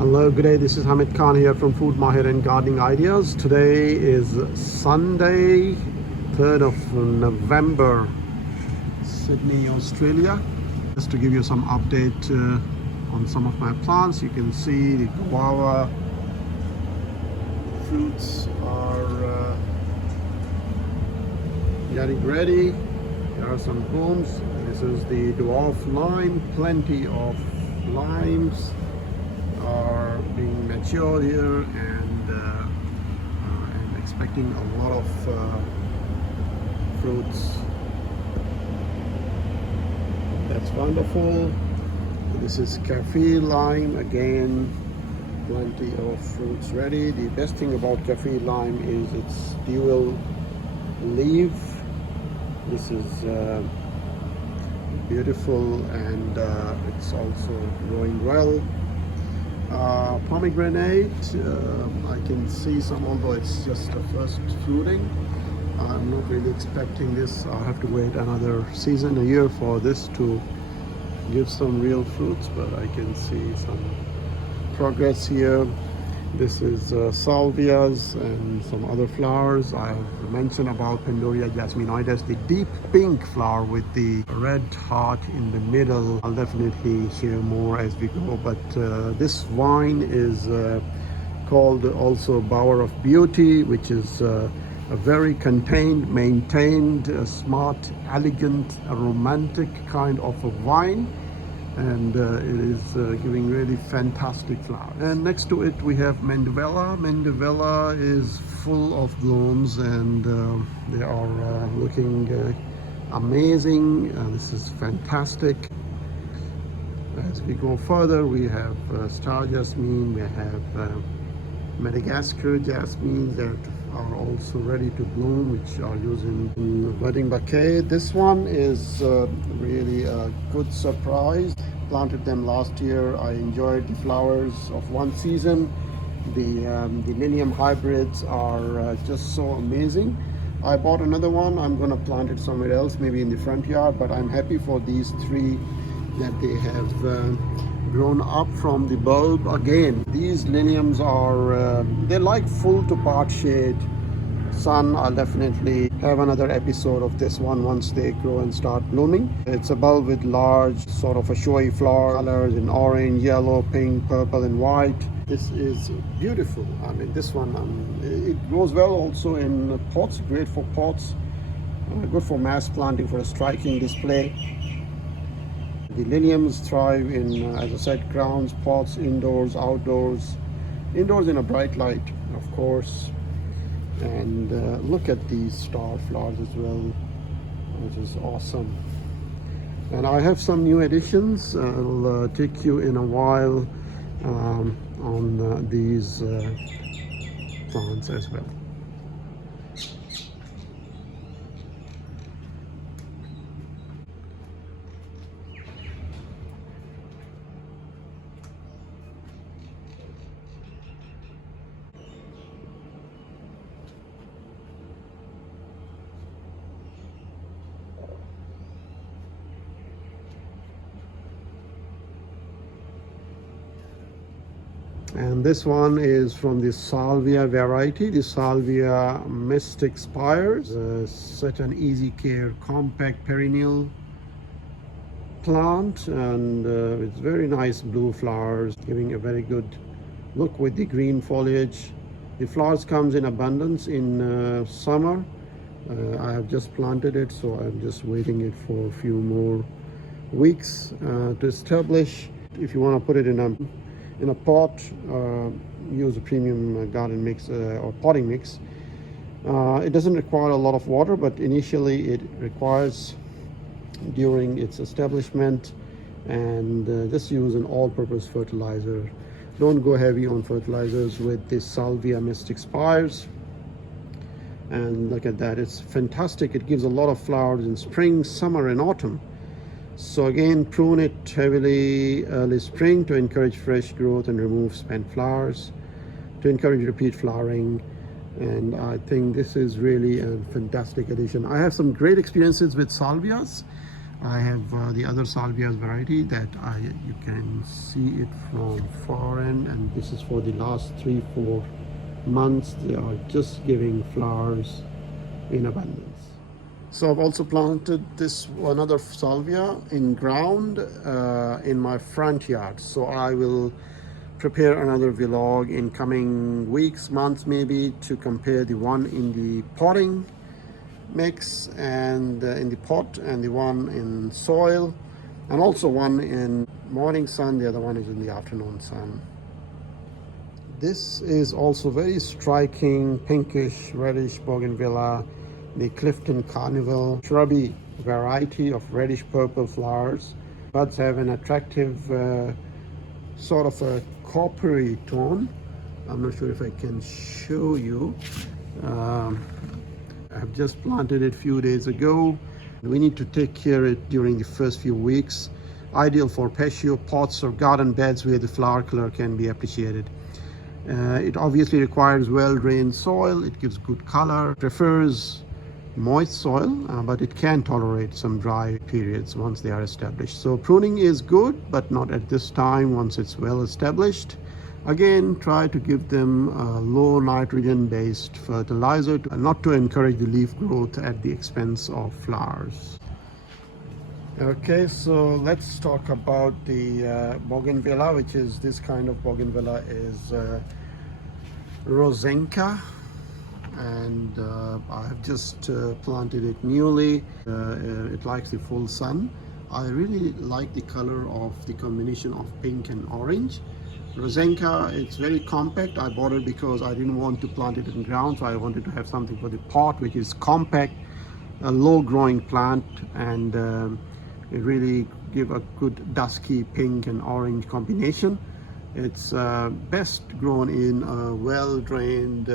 Hello, good day. This is Hamid Khan here from Food Mahir and Gardening Ideas. Today is Sunday, 3rd of November, Sydney, Australia. Just to give you some update on some of my plants. You can see the guava fruits are getting ready. There are some blooms. This is the dwarf lime. Plenty of limes are being matured here, and I'm expecting a lot of fruits. That's wonderful. This is cafe lime again. Plenty of fruits ready. The best thing about cafe lime is its dual leaf. This is beautiful, and it's also growing well. Pomegranate, I can see some, although it's just the first fruiting. I'm not really expecting this. I'll have to wait another season, a year, for this to give some real fruits, but I can see some progress here. This is salvias and some other flowers. I've mentioned about Pandoria jasminoides, the deep pink flower with the red heart in the middle. I'll definitely share more as we go, but this vine is called also Bower of Beauty, which is a very contained, maintained, smart, elegant, a romantic kind of a vine. And it is giving really fantastic flowers. And next to it we have Mandevilla. Mandevilla is full of blooms, and they are looking amazing. This is fantastic. As we go further, we have star jasmine, we have Madagascar jasmines that are also ready to bloom, which are used in wedding bouquet. This one is really a good surprise. Planted them last year. I enjoyed the flowers of one season. The Lilium hybrids are just so amazing. I bought another one. I'm going to plant it somewhere else, maybe in the front yard, but I'm happy for these three that they have grown up from the bulb again. These liliums are they like full to part shade sun. I'll definitely have another episode of this one once they grow and start blooming. It's a bulb with large sort of a showy flower colors in orange, yellow, pink, purple and white. This is beautiful. I mean, this one it grows well also in pots. Great for pots, good for mass planting, for a striking display. The liliums thrive in, as I said, grounds, pots, indoors, outdoors. Indoors in a bright light, of course. And look at these star flowers as well, which is awesome. And I have some new additions. I'll take you in a while on these plants as well. And this one is from the Salvia variety, the Salvia Mysticspire. Such an easy care, compact perennial plant, and it's very nice blue flowers, giving a very good look with the green foliage. The flowers comes in abundance in summer. I have just planted it, so I'm just waiting it for a few more weeks to establish. If you want to put it in a pot, use a premium garden mix or potting mix. It doesn't require a lot of water, but initially it requires during its establishment, and just use an all-purpose fertilizer. Don't go heavy on fertilizers with this Salvia Mysticspires. And look at that, it's fantastic. It gives a lot of flowers in spring, summer and autumn. So again, prune it heavily early spring to encourage fresh growth and remove spent flowers, to encourage repeat flowering. And I think this is really a fantastic addition. I have some great experiences with salvias. I have the other Salvia's variety that you can see it from far end, and this is for the last 3-4 months. They are just giving flowers in abundance. So I've also planted this another salvia in ground in my front yard. So I will prepare another vlog in coming weeks, months maybe, to compare the one in the potting mix and in the pot, and the one in soil, and also one in morning sun. The other one is in the afternoon sun. This is also very striking pinkish reddish bougainvillea, the Clifton Carnival, shrubby variety of reddish purple flowers. Buds have an attractive sort of a coppery tone. I'm not sure if I can show you. I've just planted it a few days ago. We need to take care of it during the first few weeks. Ideal for patio pots or garden beds where the flower color can be appreciated. It obviously requires well-drained soil. It gives good color, prefers moist soil, but it can tolerate some dry periods once they are established. So pruning is good, but not at this time once it's well established. Again, try to give them a low nitrogen based fertilizer, not to encourage the leaf growth at the expense of flowers. Okay, so let's talk about the bougainvillea, which is this kind of bougainvillea is Rosenka, and I have just planted it newly. It likes the full sun. I really like the color of the combination of pink and orange. Rosenka, it's very compact. I bought it because I didn't want to plant it in ground, so I wanted to have something for the pot which is compact, a low growing plant, and it really give a good dusky pink and orange combination. It's best grown in a well drained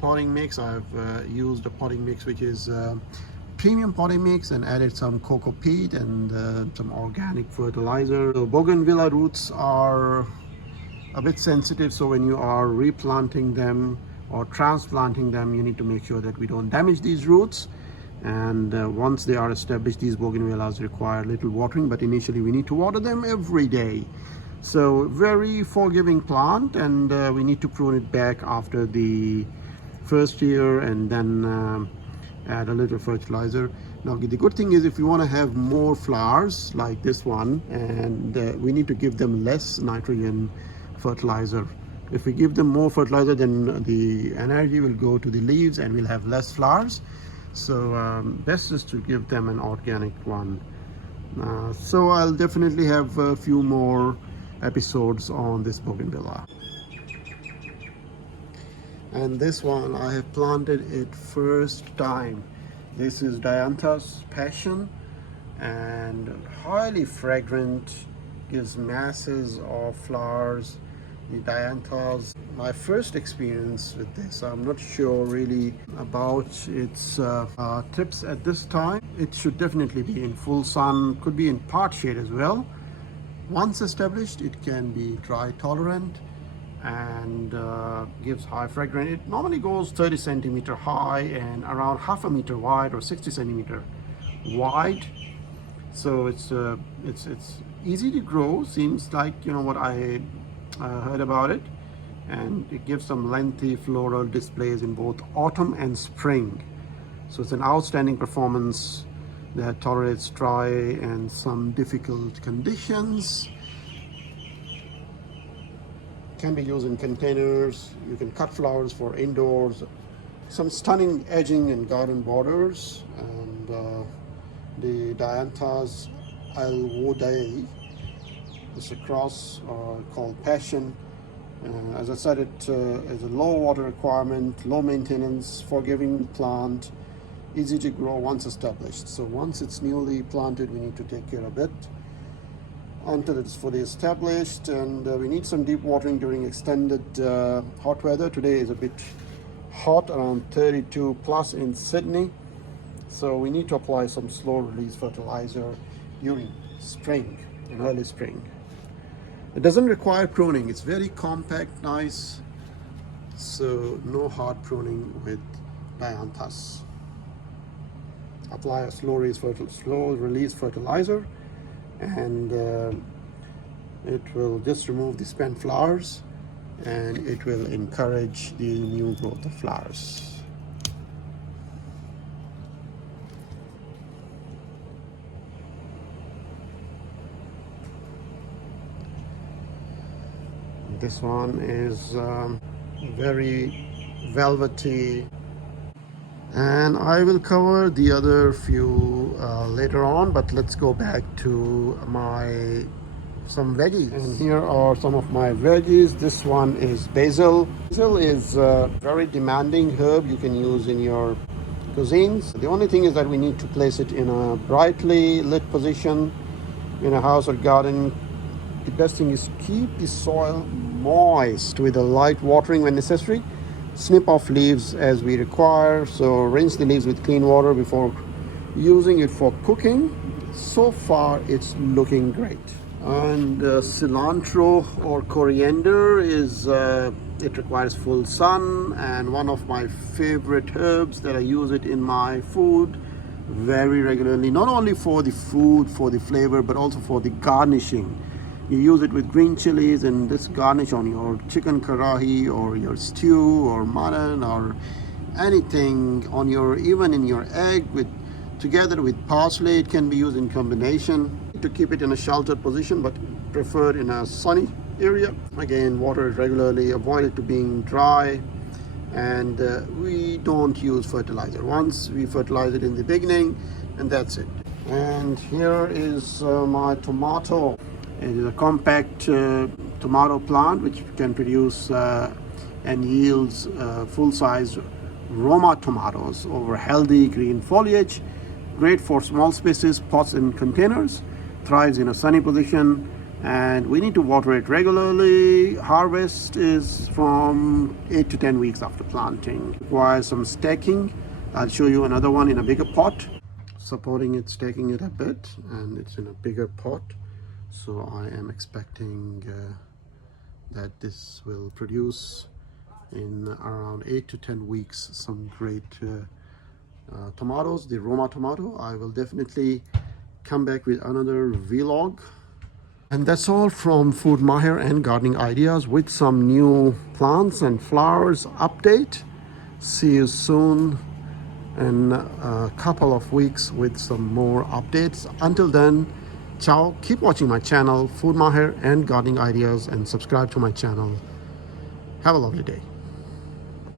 potting mix. I've used a potting mix which is premium potting mix, and added some cocoa peat and some organic fertilizer. So bougainvillea roots are a bit sensitive, so when you are replanting them or transplanting them, you need to make sure that we don't damage these roots. And once they are established, these bougainvilleas require little watering, but initially we need to water them every day. So very forgiving plant, and we need to prune it back after the first year, and then add a little fertilizer. Now the good thing is, if you want to have more flowers like this one, and we need to give them less nitrogen fertilizer. If we give them more fertilizer, then the energy will go to the leaves and we'll have less flowers. So best is to give them an organic one. So I'll definitely have a few more episodes on this bougainvillea. And this one I have planted it first time. This is Dianthus passion, and highly fragrant, gives masses of flowers. The Dianthus, my first experience with this, I'm not sure really about its tips at this time. It should definitely be in full sun, could be in part shade as well. Once established, it can be dry tolerant and gives high fragrance. It normally goes 30 centimeter high and around half a meter wide, or 60 centimeter wide. So it's easy to grow, seems like, you know, what I heard about it, and it gives some lengthy floral displays in both autumn and spring. So it's an outstanding performance that tolerates dry and some difficult conditions. Can be used in containers. You can cut flowers for indoors. Some stunning edging and garden borders. And the Dianthus alwoodei is a cross called Passion. As I said, it is a low water requirement, low maintenance, forgiving plant, easy to grow once established. So once it's newly planted, we need to take care of it until it's fully established, and we need some deep watering during extended hot weather. Today is a bit hot, around 32 plus in Sydney, so we need to apply some slow release fertilizer during spring, in early spring. It doesn't require pruning. It's very compact, nice, so no hard pruning with Dianthus. apply a slow release fertilizer, and it will just remove the spent flowers, and it will encourage the new growth of flowers. This one is very velvety, and I will cover the other few later on, but let's go back to some veggies. And here are some of my veggies. This one is basil. Basil is a very demanding herb you can use in your cuisines. The only thing is that we need to place it in a brightly lit position in a house or garden. The best thing is keep the soil moist with a light watering when necessary. Snip off leaves as we require. So rinse the leaves with clean water before using it for cooking. So far it's looking great. And cilantro or coriander is it requires full sun, and one of my favorite herbs that I use it in my food very regularly, not only for the food, for the flavor, but also for the garnishing. You use it with green chilies, and this garnish on your chicken karahi or your stew or mutton or anything, on your, even in your egg, together with parsley. It can be used in combination to keep it in a sheltered position, but preferred in a sunny area. Again, water it regularly, avoid it to being dry, and we don't use fertilizer. Once we fertilize it in the beginning, and that's it. And here is my tomato. It is a compact tomato plant which can produce and yields full-size Roma tomatoes over healthy green foliage. Great for small spaces, pots and containers. Thrives in a sunny position, and we need to water it regularly. Harvest is from 8 to 10 weeks after planting. Requires some staking. I'll show you another one in a bigger pot. Supporting it, staking it a bit, and it's in a bigger pot. So I am expecting that this will produce in around 8 to 10 weeks some great tomatoes, the Roma tomato. I will definitely come back with another vlog. And that's all from Food Mahir and Gardening Ideas, with some new plants and flowers update. See you soon in a couple of weeks with some more updates. Until then, ciao. Keep watching my channel, Food Mahir and Gardening Ideas, and subscribe to my channel. Have a lovely day.